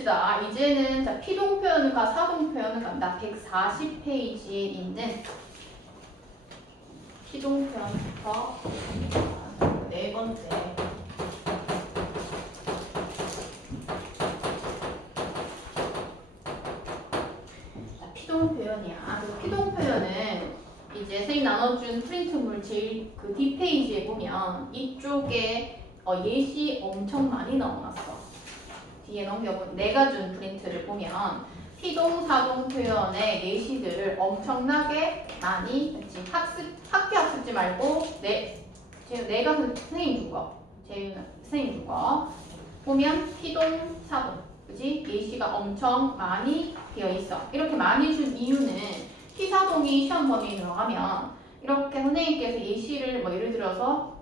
봅시다. 이제는 자, 피동 표현과 사동 표현을 갑니다. 140페이지에 있는 피동 표현부터 네 번째. 자, 피동 표현이야. 그 피동 표현은 이제 선생님 나눠준 프린트물 제일 그 뒷페이지에 보면 이쪽에 예시 엄청 많이 넣어놨어. 뒤에 넘겨보면 내가 준 프린트를 보면 피동, 사동 표현의 예시들을 엄청나게 많이 했지. 학교 학습지 말고 내가 선생님 준 거, 재윤 선생님 준 거 보면 피동, 사동, 그지? 예시가 엄청 많이 되어 있어. 이렇게 많이 준 이유는 피사동이 시험 범위에 들어가면 이렇게 선생님께서 예시를 뭐 예를 들어서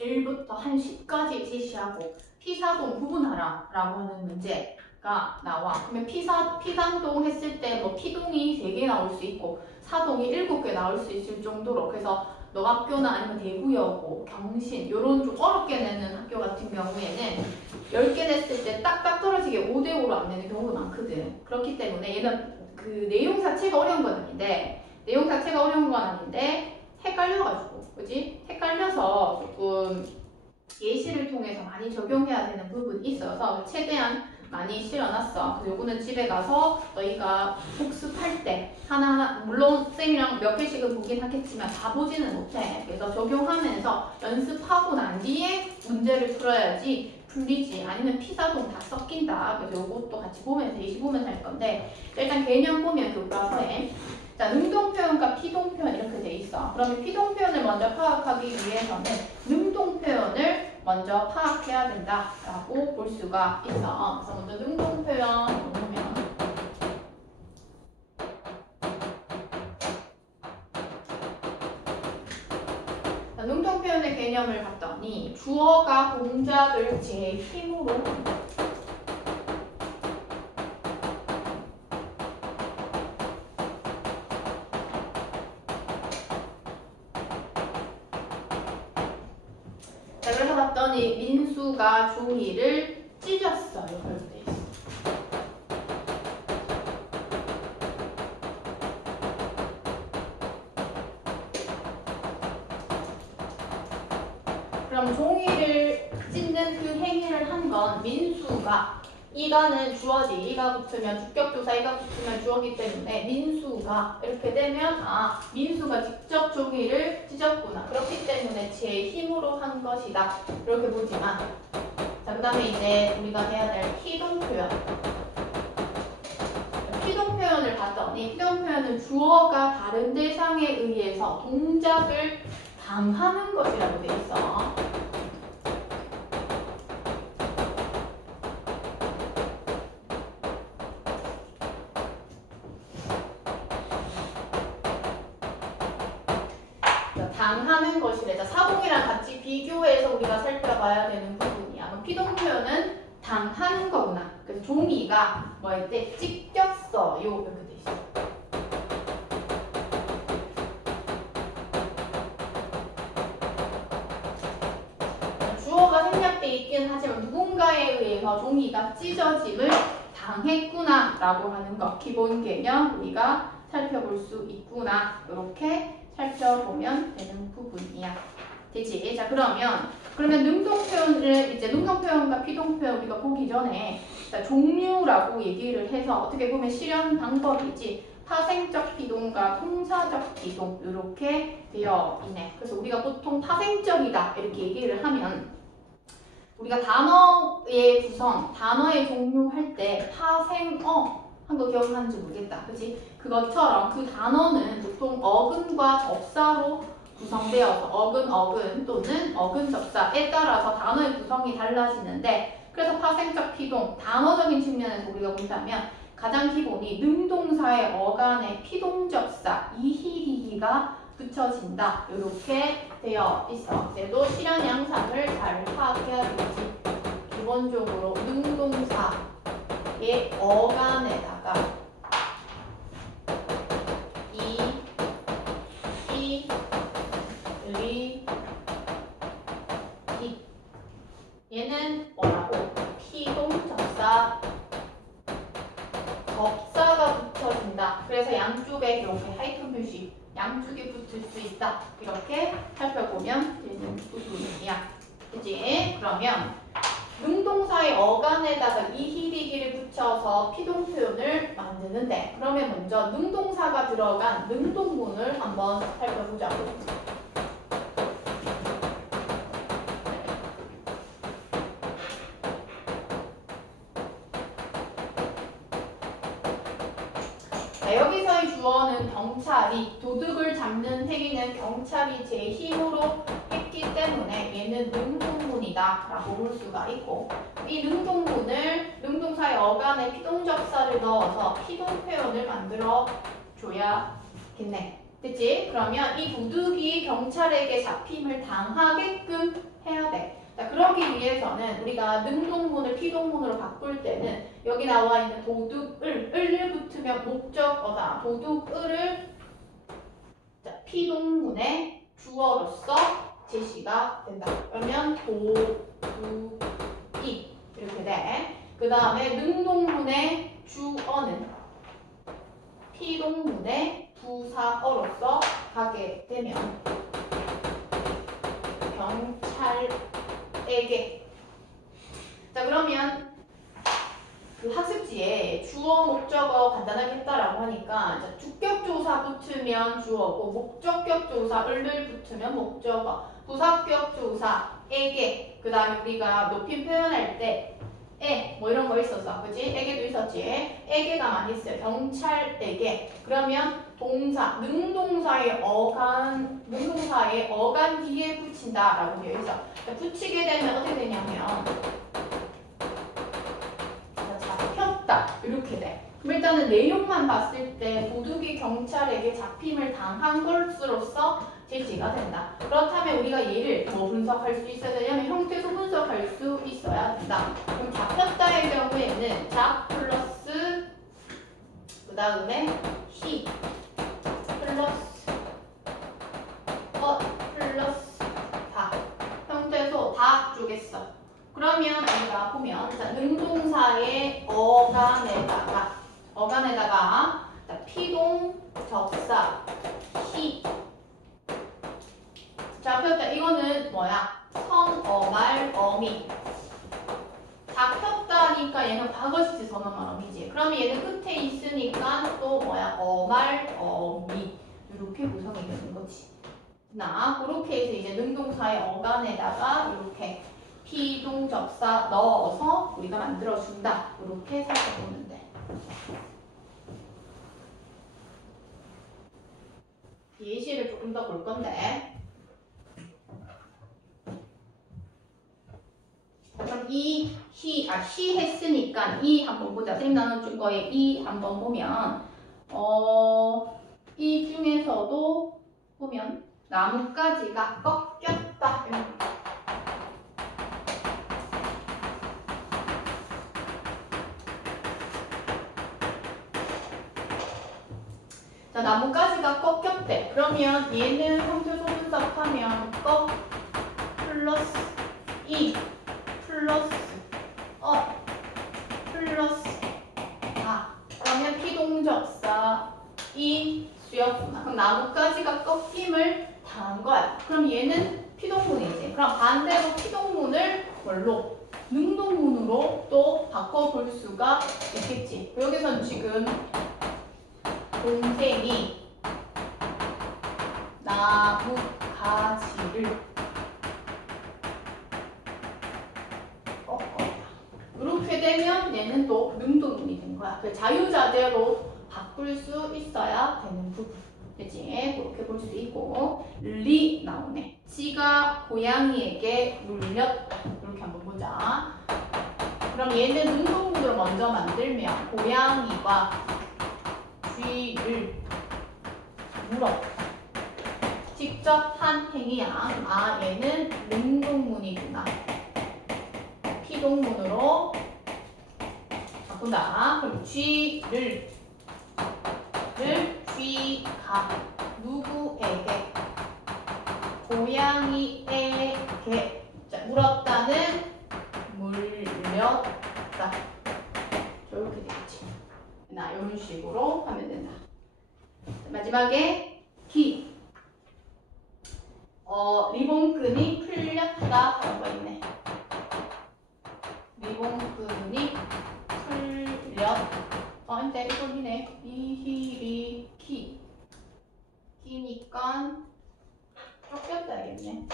1부터 한 10까지 제시하고 피사동 구분하라 라고 하는 문제가 나와. 그러면 피상동 했을 때 뭐 피동이 3개 나올 수 있고 사동이 7개 나올 수 있을 정도로, 그래서 너 학교나 아니면 대구여고, 경신 이런 좀 어렵게 내는 학교 같은 경우에는 10개 냈을 때 딱딱 떨어지게 5대5로 안 내는 경우가 많거든. 그렇기 때문에 얘는 그 내용 자체가 어려운 건 아닌데 헷갈려가지고, 그지? 헷갈려서 조금 예시를 통해서 많이 적용해야 되는 부분이 있어서 최대한 많이 실어놨어. 그래서 요거는 집에 가서 너희가 복습할 때 하나하나, 물론 쌤이랑 몇 개씩은 보긴 하겠지만 다 보지는 못해. 그래서 적용하면서 연습하고 난 뒤에 문제를 풀어야지 풀리지. 아니면 피사동 다 섞인다. 그래서 요것도 같이 보면서 예시 보면서 할 건데, 일단 개념 보면 교과서에 자, 능동 표현과 피동 표현 이렇게 돼 있어. 그러면 피동 표현을 먼저 파악하기 위해서는 능동 표현을 먼저 파악해야 된다라고 볼 수가 있어. 그래서 먼저 능동 표현 보면 능동 표현의 개념을 봤더니 주어가 동작을 제 힘으로 그래서 봤더니 민수가 종이를 찢었어요. 이렇게 돼 있어. 그럼 종이를 찢는 그 행위를 한 건 민수가, 이가는 주어지, 이가 붙으면 주격조사, 이가 붙으면 주어기 때문에 민수가 이렇게 되면 민수가 직접 종이를 찢었구나. 그렇기 때문에 제 힘으로 한 것이다. 이렇게 보지만, 자, 그 다음에 이제 우리가 해야 될 피동 표현. 피동 표현을 봤더니 피동 표현은 주어가 다른 대상에 의해서 동작을 당하는 것이라고 돼 있어. 당하는 것이래. 자, 사동이랑 같이 비교해서 우리가 살펴봐야 되는 부분이야. 그럼 피동 표현은 당하는 거구나. 그래서 종이가 뭐 할 때 찢겼어요. 이렇게 돼 있어. 주어가 생략돼 있긴 하지만 누군가에 의해서 종이가 찢어짐을 당했구나 라고 하는 것, 기본 개념 우리가 살펴볼 수 있구나. 이렇게 살펴보면 되는 부분이야. 되지? 자, 그러면 능동 표현을 이제 능동 표현과 피동 표현 우리가 보기 전에 자, 종류라고 얘기를 해서 어떻게 보면 실현 방법이지, 파생적 피동과 통사적 피동 이렇게 되어 있네. 그래서 우리가 보통 파생적이다 이렇게 얘기를 하면 우리가 단어의 구성, 단어의 종류 할 때 파생어 한 거 기억하는지 모르겠다. 그치? 그것처럼 그 단어는 보통 어근과 접사로 구성되어서 어근 또는 어근 접사에 따라서 단어의 구성이 달라지는데, 그래서 파생적 피동, 단어적인 측면에서 우리가 본다면 가장 기본이 능동사의 어간에 피동접사, 이히히히가 붙여진다. 이렇게 되어 있어. 그래도 실현 양상을 잘 파악해야 되지. 기본적으로 능동사의 어간에다가 얘는 뭐라고? 피동접사 있다. 이렇게 살펴보면 되는 부분이야. 그치? 그러면 능동사의 어간에다가 이히리기를 붙여서 피동 표현을 만드는데, 그러면 먼저 능동사가 들어간 능동문을 한번 살펴보자고. 자, 여기서의 주어는 경찰이, 도둑을 잡는 행위는 경찰이 제 힘으로 했기 때문에 얘는 능동문이다 라고 볼 수가 있고, 이 능동문을 능동사의 어간에 피동접사를 넣어서 피동 표현을 만들어 줘야겠네. 그치? 그러면 이 도둑이 경찰에게 잡힘을 당하게끔 해야 돼. 자, 그러기 위해서는 우리가 능동문을 피동문으로 바꿀 때는 여기 나와 있는 도둑을, 을을 붙으면 목적어다. 도둑을을 피동문의 주어로서 제시가 된다. 그러면 도둑이 이렇게 돼. 그 다음에 능동문의 주어는 피동문의 부사어로서 가게 되면 경찰에게. 자, 그러면 그 학습지에 주어 목적어 간단하게 했다라고 하니까, 자, 주격조사 붙으면 주어고, 목적격 조사 을을 붙으면 목적어, 부사격 조사에게, 그 다음에 우리가 높임 표현할 때 뭐 이런 거 있었어. 그치? 에게도 있었지. 에게가 많이 있어요. 경찰에게. 그러면 동사, 능동사의 어간 뒤에 붙인다라고 되어 있어. 붙이게 되면 어떻게 되냐면 잡혔다 이렇게 돼. 그럼 일단은 내용만 봤을 때 도둑이 경찰에게 잡힘을 당한 것으로서 제시가 된다. 그렇다면 우리가 얘를 뭐 분석할 수 있어야 되냐면 형태소 분석할 수 있어야 된다. 그럼 잡혔다의 경우에는 잡 플러스 그 다음에 he 플러스 플러스 다. 형태소 다 쪼갰어. 그러면 우리가 보면 자, 능동사의 어간에다가 피동 접사 he. 잡혔다. 이거는 뭐야? 선어말 어미. 잡혔다니까 얘는 과거시제 선어말 어미지. 그러면 얘는 끝에 있으니까 또 뭐야? 어말 어미. 이렇게 구성이 되는 거지. 그렇게 해서 이제 능동사의 어간에다가 이렇게 피동 접사 넣어서 우리가 만들어준다. 이렇게 살펴보면 돼. 예시를 조금 더 볼 건데. 그럼 이 he 했으니까 이 한번 보자. 선생님 나눠준 거에 이 한번 보면 이 중에서도 보면 나뭇가지가 꺾였다. 자, 나뭇가지가 꺾였대. 그러면 얘는 형태소 분석하면 꺾 플러스 이 플러스 플러스 그러면 피동접사 이 수였구나. 그럼 나뭇가지가 꺾임을 당한 거야. 그럼 얘는 피동문이지. 그럼 반대로 피동문을 뭘로? 능동문으로 또 바꿔볼 수가 있겠지. 여기서는 지금 동생이 나뭇가지를 이렇게 되면 얘는 또 능동문이 된 거야. 그 자유자재로 바꿀 수 있어야 되는 부분. 그치? 그렇게 볼 수 있고. 리 나오네. 지가 고양이에게 물렸다. 이렇게 한번 보자. 그럼 얘는 능동문으로 먼저 만들면 고양이가 쥐를 물었다. 직접 한 행위야. 얘는 능동문이구나. 피동문으로 바꾼다. 그럼 쥐가 누구에게? 고양이에게. 자, 물었다는 물렸다. 이렇게 되겠지. 이런 식으로 하면 된다. 마지막에 he. 리본끈이 풀렸다 라는 거 있네. 리본끈이 풀렸. 근데 이거이네. 이히리 키. 키니까 꺾였다야겠네.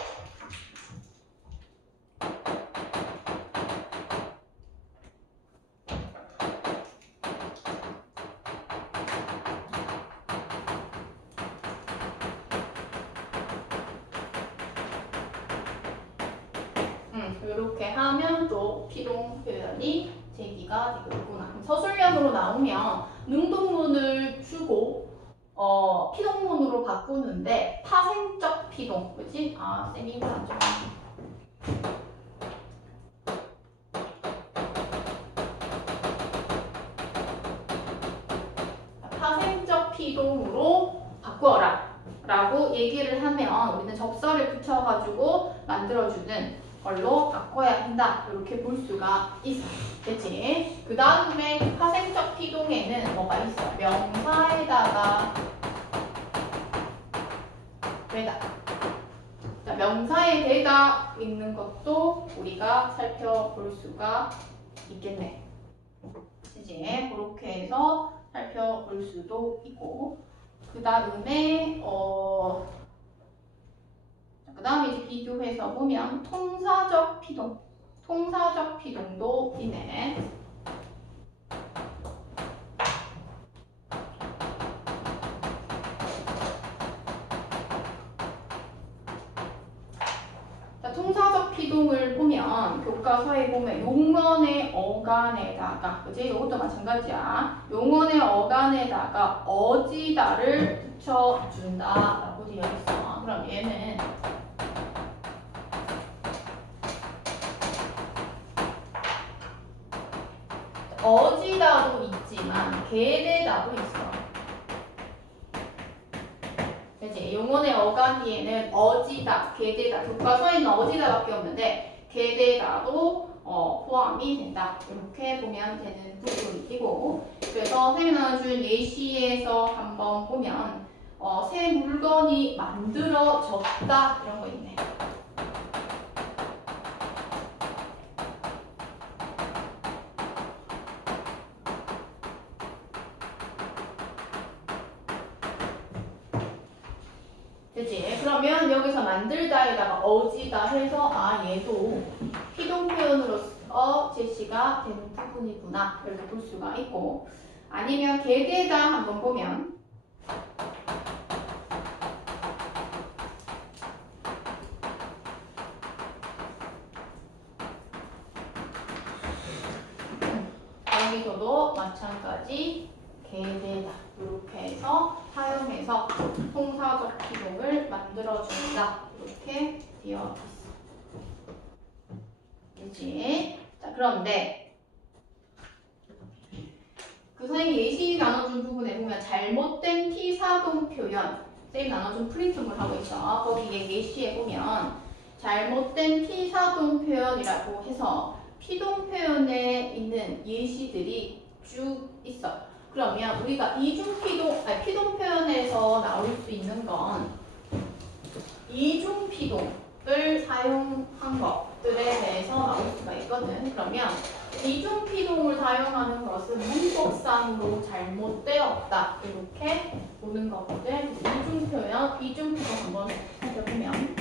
이렇게 하면 또 피동 표현이 제기가 되겠구나. 서술형으로 나오면 능동문을 주고 피동문으로 바꾸는데 파생적 피동, 그치? 쌤이 이거 안 좋아하네. 파생적 피동으로 바꾸어라 라고 얘기를 하면 우리는 접설을 붙여가지고 만들어주는 걸로 바꿔야 한다. 이렇게 볼 수가 있어. 그치? 그 다음에 파생적 피동에는 뭐가 있어? 명사에다가 되다. 자, 명사에 되다 있는 것도 우리가 살펴볼 수가 있겠네. 그치? 그렇게 해서 살펴볼 수도 있고. 그 다음에 그 다음에 이제 비교해서 보면 통사적 피동도 있네. 자, 통사적 피동을 보면 교과서에 보면 용언의 어간에다가, 그지? 이것도 마찬가지야. 용언의 어간에다가 어지다를 붙여준다라고 되어 있어. 그럼 얘는 어지다도 있지만 게대다도 있어. 그치? 용언의 어간 뒤에는 어지다, 게대다. 교과서에는 어지다밖에 없는데 게대다도 포함이 된다. 이렇게 보면 되는 부분이고, 그래서 선생님이 나눠준 예시에서 한번 보면 새 물건이 만들어졌다 이런 거 있네. 그치? 그러면 여기서 만들다에다가 어지다 해서 얘도 피동 표현으로서 제시가 되는 부분이구나 이렇게 볼 수가 있고, 아니면 게대다 한번 보면 여기서도 마찬가지 게대다 이렇게 해서 사용해서 통사적 피동을 만들어준다 이렇게 되어 있어. 그치? 자, 그런데 그 선생님이 예시 나눠준 부분에 보면 잘못된 T사동 표현, 쌤이 나눠준 프린트물 하고 있어. 거기에 예시에 보면 잘못된 T사동 표현이라고 해서 피동 표현에 있는 예시들이 쭉 있어. 그러면 우리가 피동 표현에서 나올 수 있는 건 이중피동을 사용한 것들에 대해서 나올 수가 있거든. 그러면 이중피동을 사용하는 것은 문법상으로 잘못되었다 이렇게 보는 거거든. 이중피동 한번 살펴보면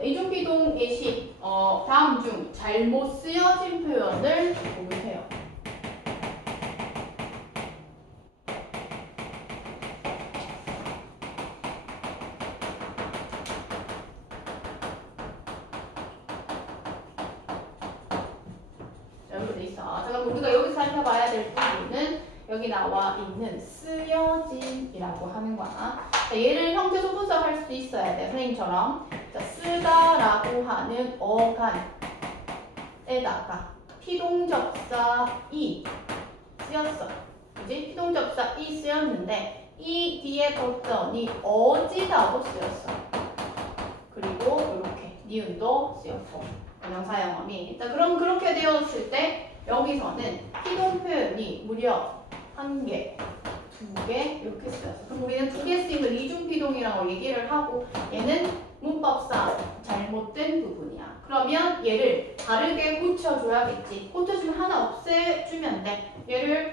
이중피동 예시 다음 중 잘못 쓰여진 표현을 보세요. 여기 돼 있어. 자, 그럼 우리가 여기서 살펴봐야 될 부분은 여기 나와 있는 쓰여진이라고 하는 거야. 자, 얘를 형태 소분석 할 수 있어야 돼. 선생님처럼. 자, 쓰다라고 하는 어간에다가 피동접사 이 쓰였어. 그지? 피동접사 이 쓰였는데 이 뒤에 봤더니 어지다도 쓰였어. 그리고 이렇게 니은도 쓰였고 명사영어미. 자, 그럼 그렇게 되었을 때 여기서는 피동 표현이 무려 1개, 두 개 이렇게 쓰였어. 그럼 우리는 두 개 쓰인 걸 이중피동이라고 얘기를 하고 얘는 문법상 잘못된 부분이야. 그러면 얘를 다르게 고쳐줘야겠지. 고쳐주면 하나 없애주면 돼. 얘를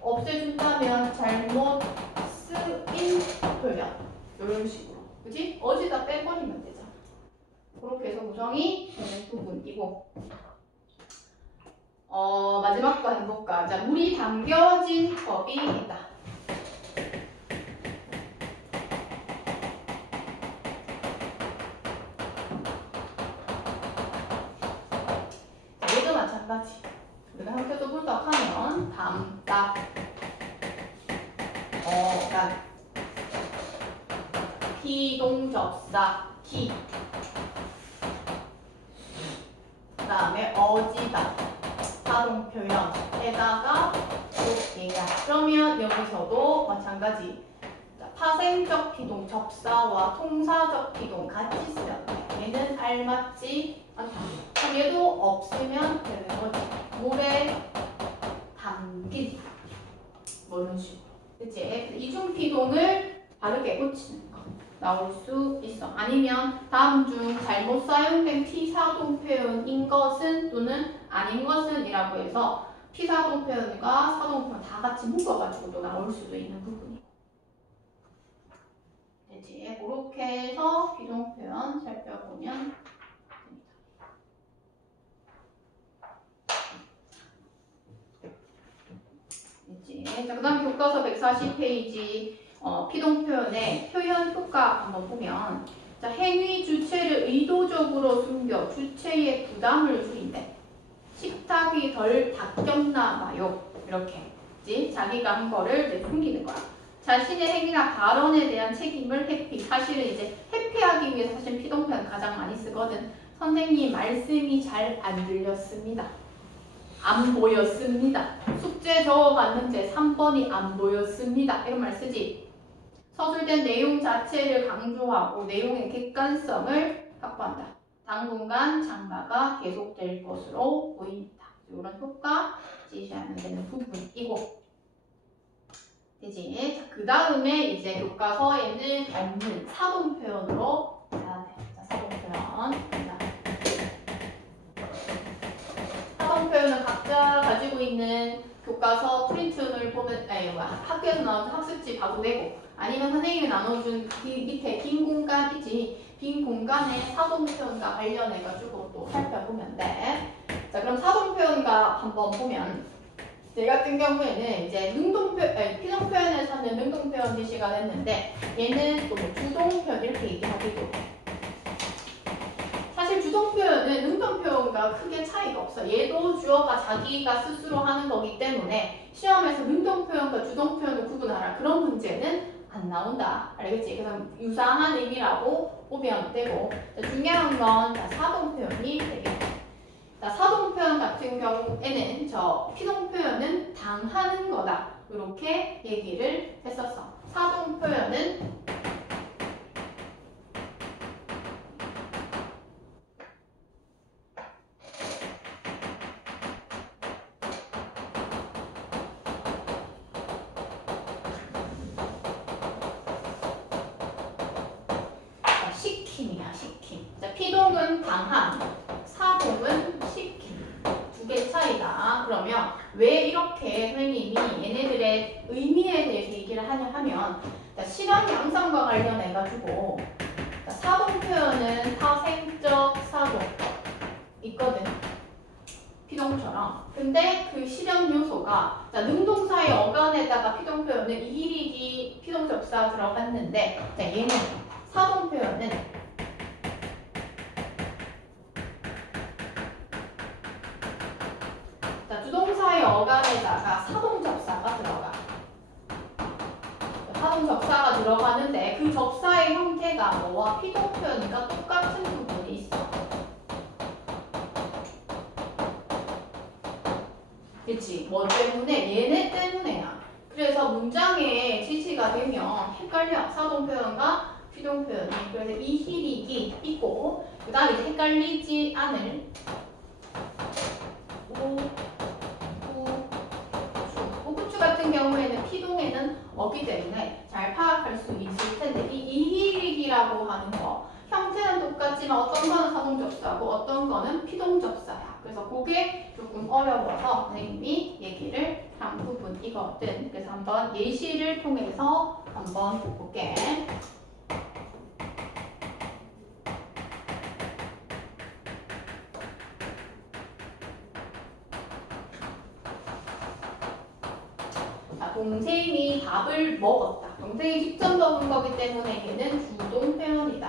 없애준다면 잘못 쓰인 표현 이런 식으로. 그치? 어디다 빼버리면 되잖아. 그렇게 해서 구성이 되는 부분이고 마지막 거 해볼까? 자, 물이 담겨진 컵이 있다. 자, 얘도 마찬가지. 우리가 함께서 분석하면 담다, 난 피동접사, 기, 그 다음에 어지다, 사동표현에다가 얘야. 그러면 여기서도 마찬가지. 파생적 피동, 접사와 통사적 피동 같이 쓰면 돼. 얘는 알맞지 않다. 그럼 얘도 없으면 되는 거지. 물에 담긴. 뭐 이런 식으로. 그치? 이중 피동을 바르게 고치는 거. 나올 수 있어. 아니면 다음 중 잘못 사용된 피사동 표현인 것은 또는 아닌 것은 이라고 해서 피사동 표현과 사동 표현 다 같이 묶어가지고 또 나올 수도 있는 부분이고. 이제 그렇게 해서 비동 표현 살펴보면 됩니다. 이제 그 다음 교과서 140페이지 피동 표현의 표현 효과 한번 보면 자, 행위 주체를 의도적으로 숨겨 주체의 부담을 줄인대. 식탁이 덜 닦였나 봐요. 이렇게. 그치? 자기가 한 거를 이제 숨기는 거야. 자신의 행위나 발언에 대한 책임을 회피. 사실은 이제 회피하기 위해서 사실 피동 표현 가장 많이 쓰거든. 선생님 말씀이 잘 안 들렸습니다. 안 보였습니다. 숙제 적어봤는데 3번이 안 보였습니다. 이런 말 쓰지. 서술된 내용 자체를 강조하고 내용의 객관성을 확보한다. 당분간 장마가 계속될 것으로 보입니다. 이런 효과 지시하면 되는 부분이고. 되지? 자, 그 다음에 이제 교과서에는 없는 사동 표현으로 가야 돼. 자, 사동 표현. 사동 표현은 각자 가지고 있는 교과서 프린트를 보면, 학교에서 나오는 학습지 봐도 되고, 아니면 선생님이 나눠준 그 밑에 빈 공간 있지. 빈 공간에 사동 표현과 관련해가지고 또 살펴보면 돼. 자, 그럼 사동 표현과 한번 보면, 제 같은 경우에는 이제 피동 표현에서는 능동 표현 제시가 됐는데, 얘는 또 주동 표현 이렇게 얘기하기도 해. 사실 주동 표현은 능동 표현과 크게 차이가 없어. 얘도 주어가 자기가 스스로 하는 거기 때문에 시험에서 능동 표현과 주동 표현을 구분하라. 그런 문제는 안 나온다. 알겠지? 그래서 유사한 의미라고 보면 되고, 중요한 건 사동 표현이 되겠다. 사동 표현 같은 경우에는 저 피동 표현은 당하는 거다. 이렇게 얘기를 했었어. 사동 표현은 시킴이야, 시킴. 피동은 당한, 사동은 시킴. 두 개 차이다. 그러면 왜 이렇게 선생님이 얘네들의 의미에 대해서 얘기를 하냐 하면 실현 양상과 관련해가지고 사동 표현은 파생적 사동 있거든. 피동처럼. 근데 그 실현 요소가 능동사의 어간에다가 피동 표현은 이히리기 피동접사 들어갔는데 얘는 사동 표현은 주동사의 어간에다가 사동접사가 들어가. 사동접사가 들어가는데 그 접사의 형태가 뭐와 피동 표현과 똑같은 부분이 있어. 그치? 뭐 때문에? 얘네 때문에야. 그래서 문장에 지시가 되면 헷갈려. 사동 표현과 피동 표현이. 그래서 이히리기 있고 그 다음에 헷갈리지 않을 오구추 같은 경우에는 피동에는 거기 때문에 잘 파악할 수 있을 텐데 이 이희릭이라고 하는 거 형태는 똑같지만 어떤 거는 사동접사고 어떤 거는 피동접사야. 그래서 그게 조금 어려워서 선생님이 얘기를 한 부분이거든. 그래서 한번 예시를 통해서 한번 볼게. 동생이 밥을 먹었다. 동생이 직접 먹은 거기 때문에 얘는 주동 표현이다.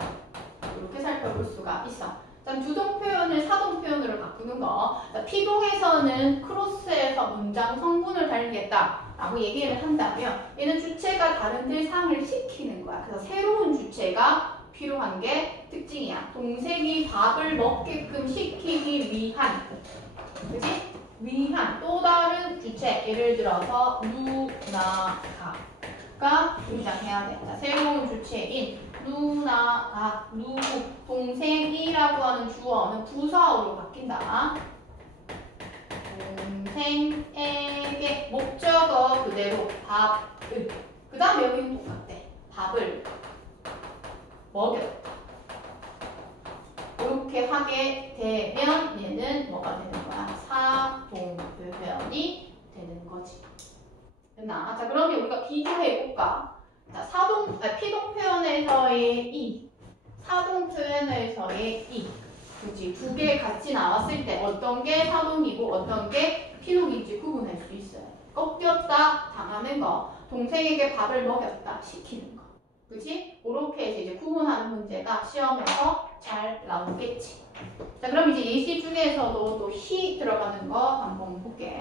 이렇게 살펴볼 수가 있어. 자, 주동 표현을 사동 표현으로 바꾸는 거. 자, 피동에서는 크로스해서 문장 성분을 달리겠다 라고 얘기를 한다면 얘는 주체가 다른 대상을 시키는 거야. 그래서 새로운 주체가 필요한 게 특징이야. 동생이 밥을 먹게끔 시키기 위한, 그치? 위한 또 다른 주체, 예를 들어서 누나가 등장해야 돼. 자, 새로운 주체인 누나가, 누구, 동생이라고 하는 주어는 부사어로 바뀐다. 동생에게 목적어 그대로 밥을, 그 다음 여기는 똑같대. 밥을 먹였다. 이렇게 하게 되면 얘는 뭐가 되는 거야? 사동 표현이 되는 거지. 됐나? 자, 그러면 우리가 비교해 볼까? 자, 피동 표현에서의 이, 사동 표현에서의 이, 그치? 두 개 같이 나왔을 때 어떤 게 사동이고 어떤 게 피동인지 구분할 수 있어요. 꺾였다, 당하는 거, 동생에게 밥을 먹였다, 시키는 거. 그치? 그렇게 이제 구분하는 문제가 시험에서 잘 나오겠지. 자, 그럼 이제 예시 중에서도 또 히 들어가는 거 한번 볼게.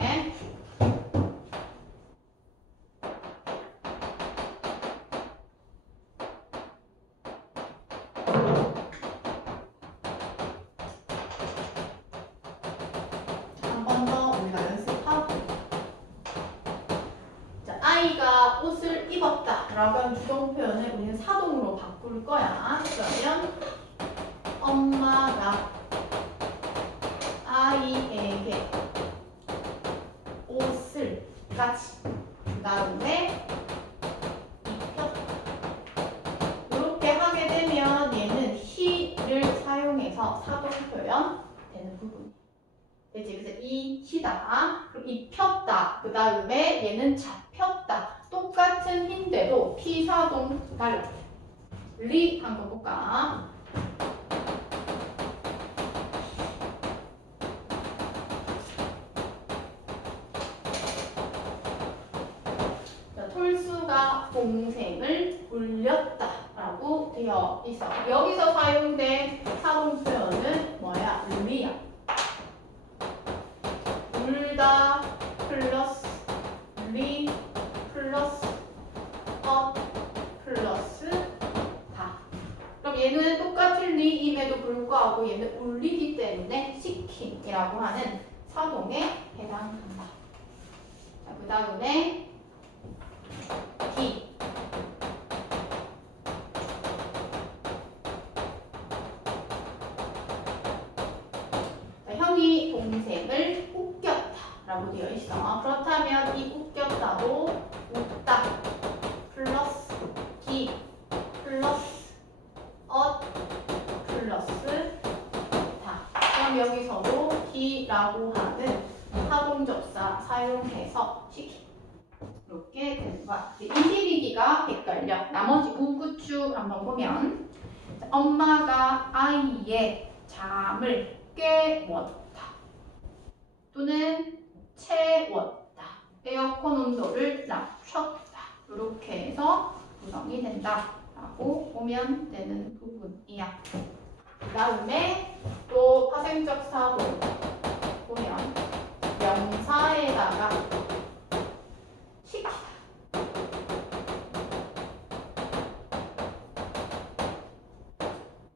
한 번 더 우리가 연습하고. 자, 아이가 옷을 입었다 라고 하는 주동 표현을 우리는 사동으로 바꿀 거야. 그러면 엄마가 아이에게 옷을 까지, 그 다음에 입혔다. 이렇게 하게 되면 얘는 he를 사용해서 사동 표현 되는 부분이에요. 되지? 그래서 이 히다, 그럼 입혔다, 그 다음에 얘는 잡혔다. 똑같은 힌데도 피사동 달라. 리 한번 볼까? 톨수가 동생을 울렸다라고 되어 있어. 여기서 사용된 사동 표현은 뭐야? 리야. 울다 플러스 리 플러스 업 플러스 다. 그럼 얘는 똑같은 리임에도 불구하고 얘는 울리기 때문에 시킴이라고 하는 사동에 해당한다. 자, 그 다음에 기. 자, 형이 동생을 웃겼다 라고 되어 있어. 그렇다면 이 웃겼다도 웃다 플러스 기 플러스 엇 플러스 다. 그럼 여기서도 기라고 하는 사동접사 사용해서 시키. 이렇게 되는 거야. 이희리기가 헷갈려. 나머지 우구추 한번 보면 엄마가 아이의 잠을 깨웠다 또는 채웠다, 에어컨 온도를 낮췄다, 이렇게 해서 구성이 된다 라고 보면 되는 부분이야. 그 다음에 또 파생적 사동 보면 명사에다가 시키다.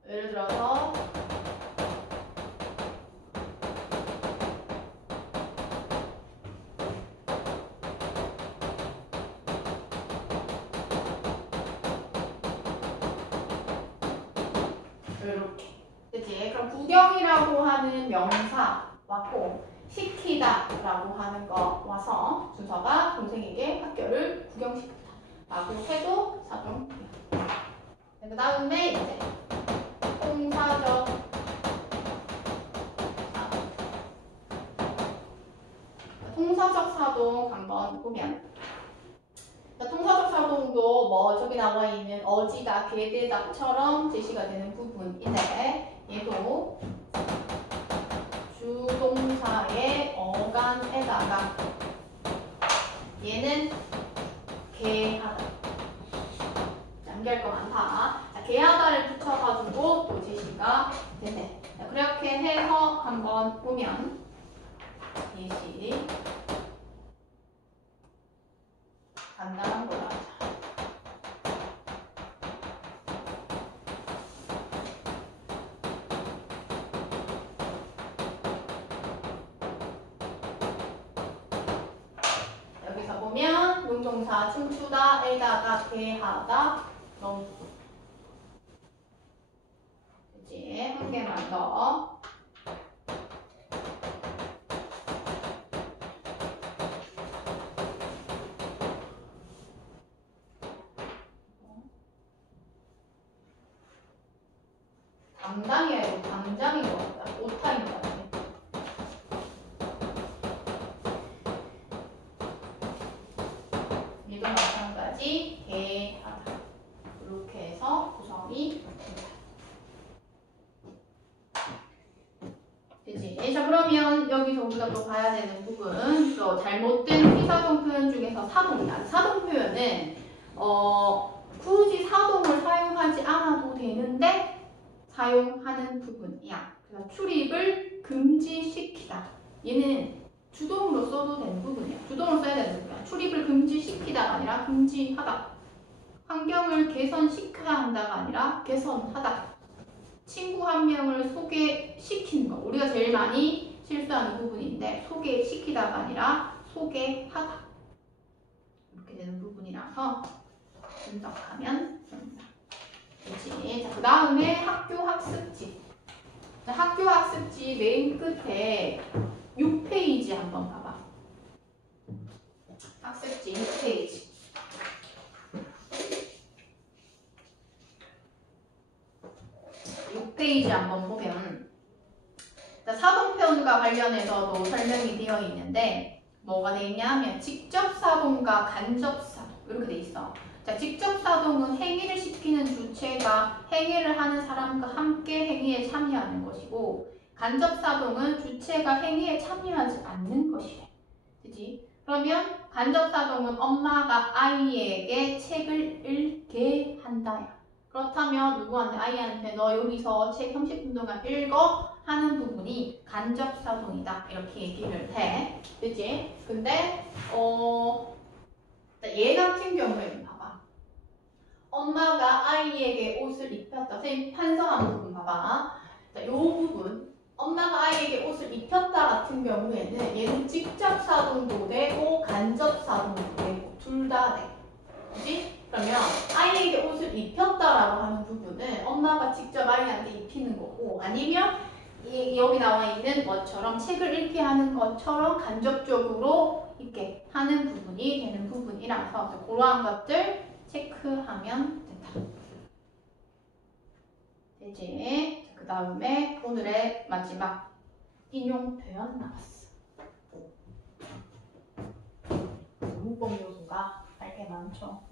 예를 들어서 이렇게. 그치? 그럼 구경이라고 하는 명사 왔고 시키다 라고 하는 거 와서 준서가 동생에게 학교를 구경시켰다. 라고 해도 사동표. 그 다음에 이제 통사적 사동. 통사적 사동 한번 보면 통사적 사동도 뭐 저기 나와 있는 어지다, 게대다처럼 제시가 되는 부분인데 얘도 주동사의 어간에다가 얘는 개하다. 남길 거 많다. 자, 개하다를 붙여가지고 또 제시가 되네. 자, 그렇게 해서 한번 보면 예시 간단한 걸로 하자. 여기서 보면 용동사 춤추다에다가 개하다 넣어주고 그치? 한 개만 더. 담당이 아니고 당장인 것 같다. 오타인 것 같아. 얘도 마찬가지 개하다. 이렇게 해서 구성이 됩니다. 되지? 자, 그러면 여기서 우리가 또 봐야 되는 부분, 또 잘못된 피사동 표현 중에서 사동이다. 사동 표현은 굳이 사동을 사용하지 않아도 되는데 사용하는 부분이야. 그래서 출입을 금지시키다. 얘는 주동으로 써도 되는 부분이야. 주동으로 써야 되는 부분이야. 출입을 금지시키다가 아니라 금지하다. 환경을 개선시켜야 한다가 아니라 개선하다. 친구 한 명을 소개시키는 거. 우리가 제일 많이 실수하는 부분인데 소개시키다가 아니라 소개하다. 이렇게 되는 부분이라서 분석하면 됩니다. 그렇지. 자, 그 다음에 학교 학습지. 자, 학교 학습지 맨 끝에 6페이지 한번 봐봐. 학습지 6페이지. 6페이지 한번 보면 사동표현과 관련해서도 설명이 되어 있는데 뭐가 되어 있냐면 직접사동과 간접사동 이렇게 돼 있어. 자, 직접사동은 행위를 시키는 주체가 행위를 하는 사람과 함께 행위에 참여하는 것이고 간접사동은 주체가 행위에 참여하지 않는 것이래. 그치? 그러면 간접사동은 엄마가 아이에게 책을 읽게 한다야. 그렇다면 누구한테? 아이한테 너 여기서 책 30분 동안 읽어 하는 부분이 간접사동이다. 이렇게 얘기를 해. 그치? 근데 얘 같은 경우에는 봐봐. 엄마가 아이에게 옷을 입혔다. 선생님 판서한 부분 봐봐. 자, 이 부분 엄마가 아이에게 옷을 입혔다 같은 경우에는 얘는 직접사동도 되고 간접사동도 되고 둘 다 돼. 그치? 그러면 아이에게 옷을 입혔다라고 하는 부분은 엄마가 직접 아이한테 입히는 거고 아니면 여기 나와 있는 것처럼 책을 읽게 하는 것처럼 간접적으로 읽게 하는 부분이 되는 부분이라서 그러한 것들 체크하면 된다. 되지? 그 다음에 오늘의 마지막 인용 표현 나왔어. 문법 요소가 할 게 많죠.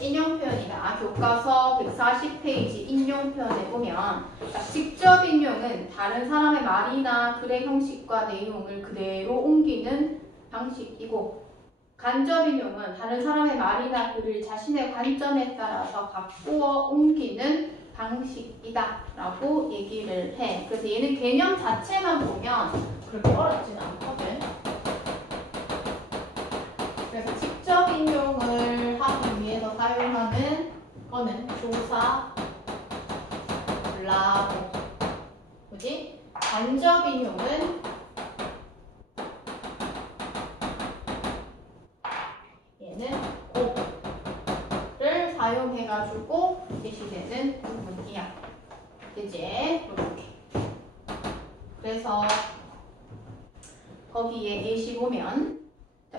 인용 표현이다. 교과서 140페이지 인용 표현에 보면 직접 인용은 다른 사람의 말이나 글의 형식과 내용을 그대로 옮기는 방식이고 간접 인용은 다른 사람의 말이나 글을 자신의 관점에 따라서 바꾸어 옮기는 방식이다 라고 얘기를 해. 그래서 얘는 개념 자체만 보면 그렇게 어렵지는 않거든. 그래서 직접 인용을 하기 위해서 사용하는 거는 조사 라고. 그지? 간접 인용은 얘는 고를 사용해가지고 제시되는 부분이야. 그지? 이렇게. 그래서 거기에 예시 보면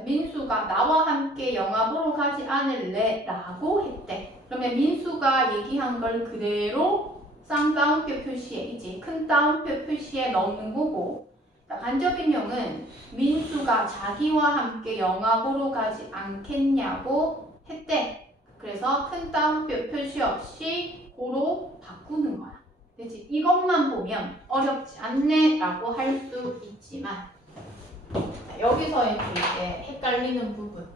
민수가 나와 함께 영화 보러 가지 않을래? 라고 했대. 그러면 민수가 얘기한 걸 그대로 쌍따옴표 표시에, 이제 큰 따옴표 표시에 넣는 거고, 간접인용은 민수가 자기와 함께 영화 보러 가지 않겠냐고 했대. 그래서 큰 따옴표 표시 없이 고로 바꾸는 거야. 그치? 이것만 보면 어렵지 않네 라고 할 수 있지만 여기서 이제 헷갈리는 부분.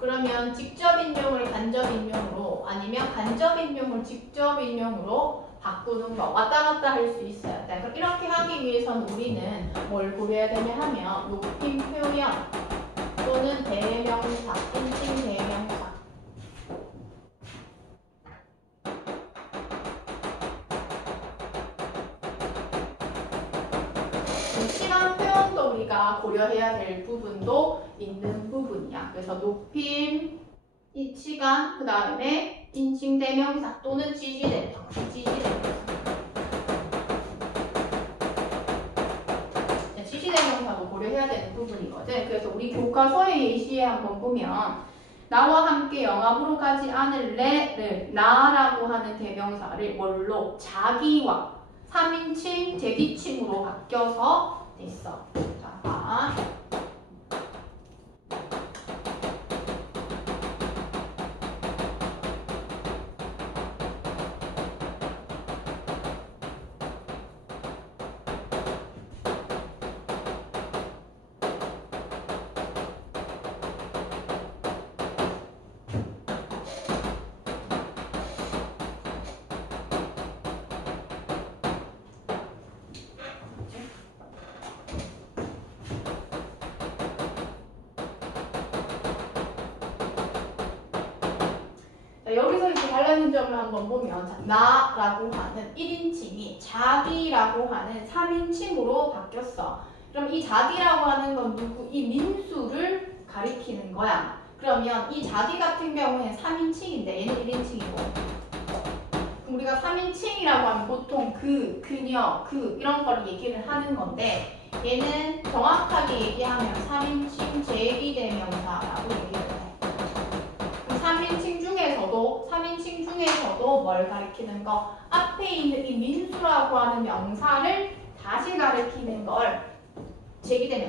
그러면 직접 인용을 간접 인용으로 아니면 간접 인용을 직접 인용으로 바꾸는 거 왔다 갔다 할 수 있어요. 그럼 이렇게 하기 위해서는 우리는 뭘 고려해야 되냐 하면 높임 표현 또는 대명사, 인칭 대명사. 시간 표현도 우리가 고려해야 될 부분도 있는 부분이야. 그래서 높임, 이 시간, 그 다음에 인칭 대명사 또는 지지대명사. 지지대명사도 고려해야 되는 부분이거든. 그래서 우리 교과서의 예시에 한번 보면 나와 함께 영화 보러 가지 않을래를 나라고 하는 대명사를 뭘로? 자기와 3인칭 제기칭으로 바뀌어서 됐어. 자, 봐. 여기서 이제 달라진 점을 한번 보면 자, 나라고 하는 1인칭이 자기라고 하는 3인칭으로 바뀌었어. 그럼 이 자기라고 하는 건 누구? 이 민수를 가리키는 거야. 그러면 이 자기 같은 경우에는 3인칭인데 얘는 1인칭이고 그럼 우리가 3인칭이라고 하면 보통 그, 그녀, 그 이런 걸 얘기를 하는 건데 얘는 정확하게 얘기하면 3인칭 제기대명사라고 얘기를 해. 3인칭 중에서도 뭘 가리키는 거? 앞에 있는 이 민수라고 하는 명사를 다시 가리키는 걸 제기대명사.